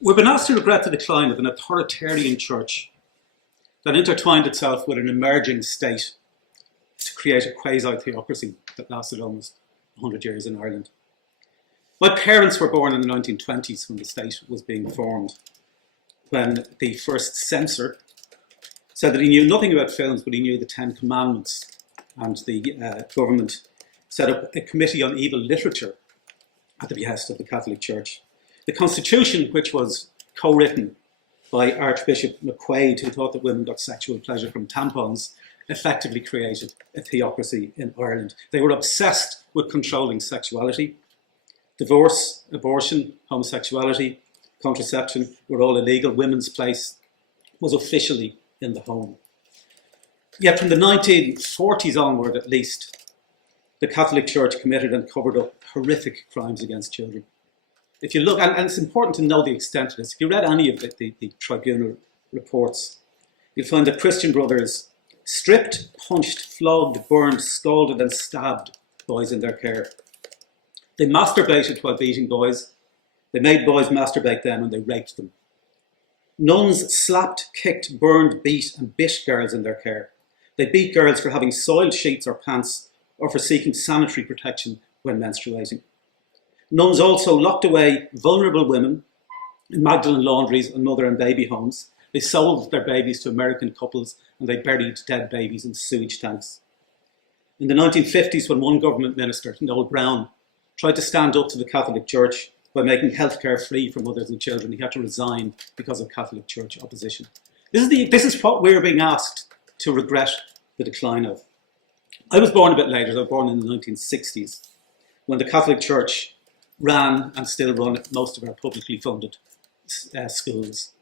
We've been asked to regret the decline of an authoritarian church that intertwined itself with an emerging state to create a quasi-theocracy that lasted almost 100 years in Ireland. My parents were born in the 1920s when the state was being formed, when the first censor said that he knew nothing about films, but he knew the Ten Commandments, and the government set up a committee on evil literature at the behest of the Catholic Church. The Constitution, which was co-written by Archbishop McQuaid, who thought that women got sexual pleasure from tampons, effectively created a theocracy in Ireland. They were obsessed with controlling sexuality. Divorce, abortion, homosexuality, contraception were all illegal. Women's place was officially in the home. Yet from the 1940s onward, at least, the Catholic Church committed and covered up horrific crimes against children. If you look, and it's important to know the extent of this, if you read any of the tribunal reports, you'll find that Christian brothers stripped, punched, flogged, burned, scalded and stabbed boys in their care. They masturbated while beating boys. They made boys masturbate them and they raped them. Nuns slapped, kicked, burned, beat and bit girls in their care. They beat girls for having soiled sheets or pants or for seeking sanitary protection when menstruating. Nuns also locked away vulnerable women in Magdalene laundries and mother and baby homes. They sold their babies to American couples and they buried dead babies in sewage tanks. In the 1950s, when one government minister, Noel Brown, tried to stand up to the Catholic Church by making healthcare free for mothers and children, he had to resign because of Catholic Church opposition. This is what we're being asked to regret the decline of. I was born a bit later. I was born in the 1960s, when the Catholic Church ran and still run most of our publicly funded schools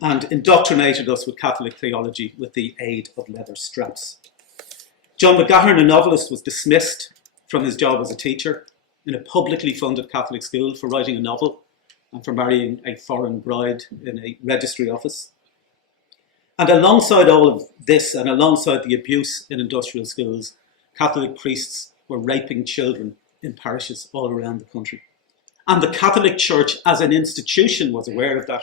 and indoctrinated us with Catholic theology with the aid of leather straps. John McGahern, a novelist, was dismissed from his job as a teacher in a publicly funded Catholic school for writing a novel and for marrying a foreign bride in a registry office. And alongside all of this, and alongside the abuse in industrial schools, Catholic priests were raping children in parishes all around the country. And the Catholic Church as an institution was aware of that,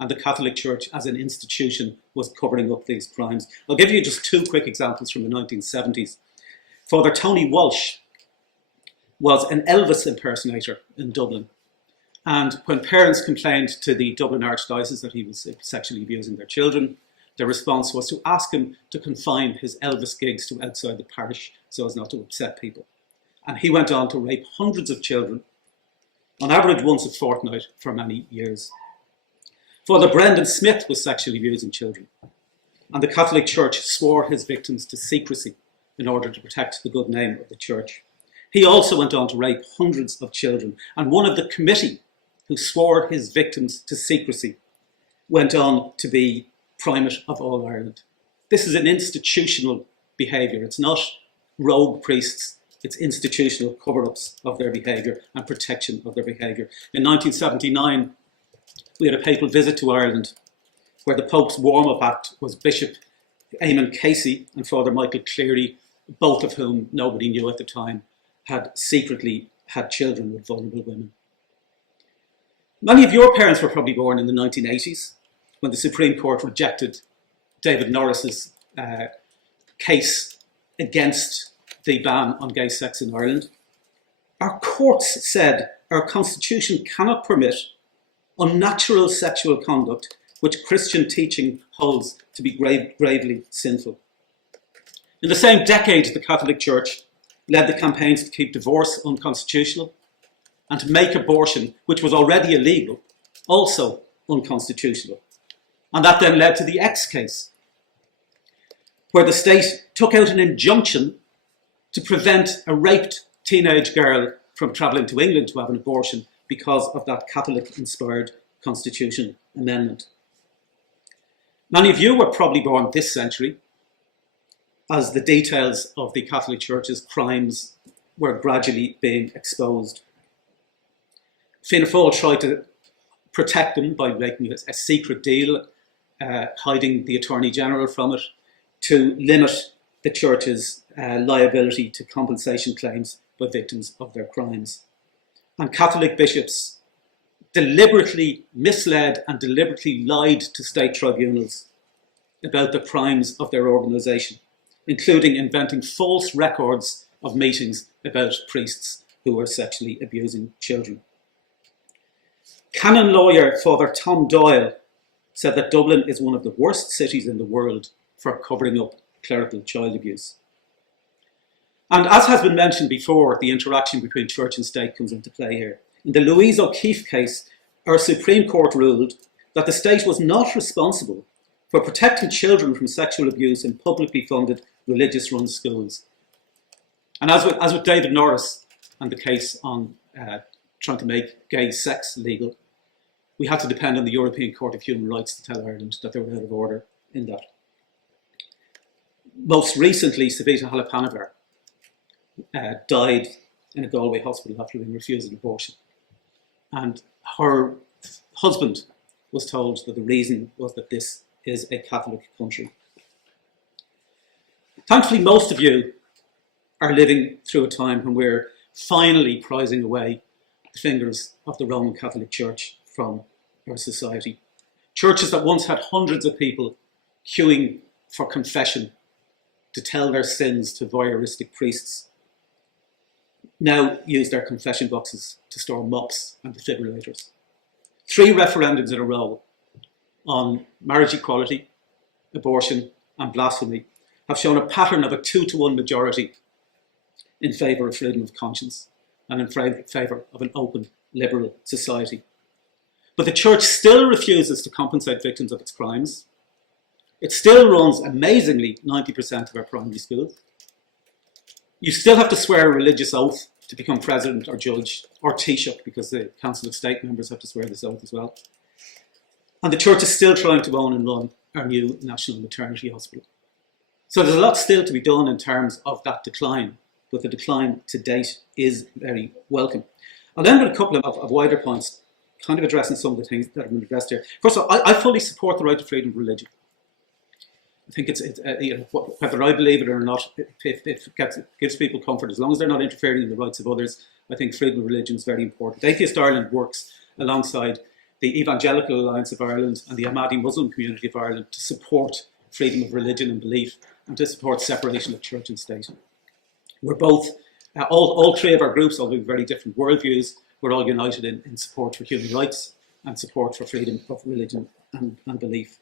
and the Catholic Church as an institution was covering up these crimes. I'll give you just two quick examples from the 1970s. Father Tony Walsh was an Elvis impersonator in Dublin. And when parents complained to the Dublin Archdiocese that he was sexually abusing their children, their response was to ask him to confine his Elvis gigs to outside the parish so as not to upset people. And he went on to rape hundreds of children, on average once a fortnight, for many years. Father Brendan Smith was sexually abusing children, and the Catholic Church swore his victims to secrecy in order to protect the good name of the Church. He also went on to rape hundreds of children, and one of the committee who swore his victims to secrecy went on to be Primate of all Ireland. This is an institutional behaviour. It's not rogue priests. It's institutional cover-ups of their behaviour and protection of their behaviour. In 1979, we had a papal visit to Ireland where the Pope's warm-up act was Bishop Eamon Casey and Father Michael Cleary, both of whom nobody knew at the time, had secretly had children with vulnerable women. Many of your parents were probably born in the 1980s when the Supreme Court rejected David Norris's case against the ban on gay sex in Ireland. Our courts said our constitution cannot permit unnatural sexual conduct which Christian teaching holds to be gravely sinful. In the same decade, the Catholic Church led the campaigns to keep divorce unconstitutional and to make abortion, which was already illegal, also unconstitutional. And that then led to the X case, where the state took out an injunction to prevent a raped teenage girl from travelling to England to have an abortion because of that Catholic-inspired Constitution amendment. Many of you were probably born this century as the details of the Catholic Church's crimes were gradually being exposed. Fianna Fáil tried to protect them by making a secret deal, hiding the Attorney General from it, to limit the Church's liability to compensation claims by victims of their crimes. And Catholic bishops deliberately misled and deliberately lied to state tribunals about the crimes of their organisation, including inventing false records of meetings about priests who were sexually abusing children. Canon lawyer Father Tom Doyle said that Dublin is one of the worst cities in the world for covering up clerical child abuse. And as has been mentioned before, the interaction between church and state comes into play here. In the Louise O'Keeffe case, our Supreme Court ruled that the state was not responsible for protecting children from sexual abuse in publicly funded religious-run schools. And as with David Norris and the case on trying to make gay sex legal, we had to depend on the European Court of Human Rights to tell Ireland that they were out of order in that. Most recently, Savita Halappanavar died in a Galway hospital after being refused an abortion. And her husband was told that the reason was that this is a Catholic country. Thankfully, most of you are living through a time when we're finally prizing away the fingers of the Roman Catholic Church from our society. Churches that once had hundreds of people queuing for confession to tell their sins to voyeuristic priests now use their confession boxes to store mops and defibrillators. 3 referendums in a row on marriage equality, abortion and blasphemy have shown a pattern of a 2-to-1 majority in favour of freedom of conscience and in favour of an open, liberal society. But the church still refuses to compensate victims of its crimes. It still runs, amazingly, 90% of our primary schools. You still have to swear a religious oath to become president or judge, or Taoiseach, because the Council of State members have to swear this oath as well. And the church is still trying to own and run our new National Maternity Hospital. So there's a lot still to be done in terms of that decline, but the decline to date is very welcome. I'll end with a couple of wider points, kind of addressing some of the things that have been addressed here. First of all, I fully support the right to freedom of religion. I think it's whether I believe it or not, if it gives people comfort, as long as they're not interfering in the rights of others, I think freedom of religion is very important. Atheist Ireland works alongside the Evangelical Alliance of Ireland and the Ahmadi Muslim community of Ireland to support freedom of religion and belief and to support separation of church and state. We're both, all 3 of our groups, although very different worldviews, we're all united in support for human rights and support for freedom of religion and belief.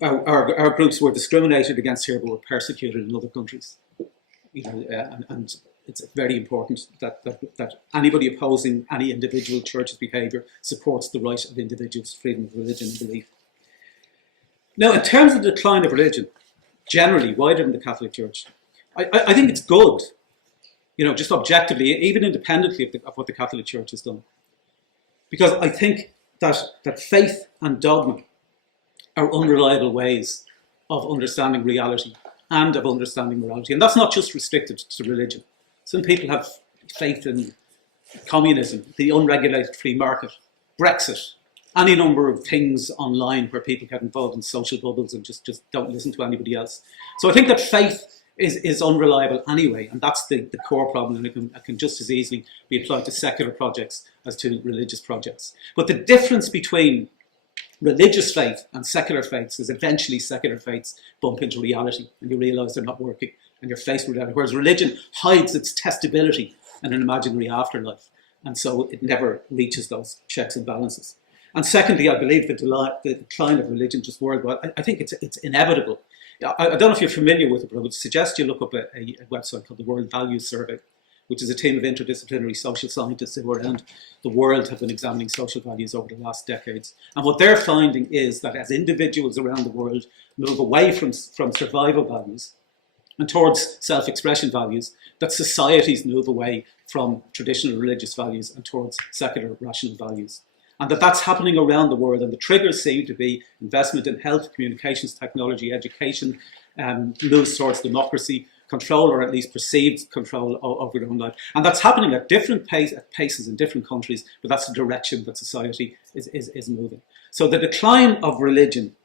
Our groups were discriminated against here, but were persecuted in other countries. And it's very important that anybody opposing any individual church's behaviour supports the right of individuals' freedom of religion and belief. Now, in terms of the decline of religion, generally, wider than the Catholic Church, I think it's good, just objectively, even independently of what the Catholic Church has done. Because I think that faith and dogma are unreliable ways of understanding reality and of understanding morality. And that's not just restricted to religion. Some people have faith in communism, the unregulated free market, Brexit, any number of things online where people get involved in social bubbles and just don't listen to anybody else. So I think that faith is unreliable anyway, and that's the core problem, and it can just as easily be applied to secular projects as to religious projects. But the difference between religious faith and secular faiths is eventually secular faiths bump into reality and you realise they're not working and you're faced with reality, whereas religion hides its testability in an imaginary afterlife, and so it never reaches those checks and balances. And secondly, I believe the decline of religion just worldwide, I think it's inevitable. I don't know if you're familiar with it, but I would suggest you look up a website called the World Values Survey, which is a team of interdisciplinary social scientists who around the world have been examining social values over the last decades. And what they're finding is that as individuals around the world move away from survival values and towards self-expression values, that societies move away from traditional religious values and towards secular rational values. And that's happening around the world, and the triggers seem to be investment in health, communications, technology, education, moves towards democracy, control, or at least perceived control over their own life. And that's happening at different paces in different countries, but that's the direction that society is moving. So the decline of religion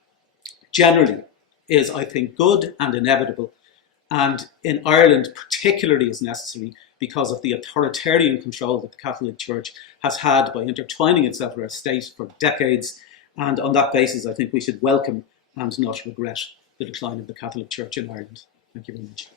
generally is, I think, good and inevitable, and in Ireland particularly is necessary because of the authoritarian control that the Catholic Church has had by intertwining itself with our state for decades. And on that basis, I think we should welcome and not regret the decline of the Catholic Church in Ireland. Thank you very much.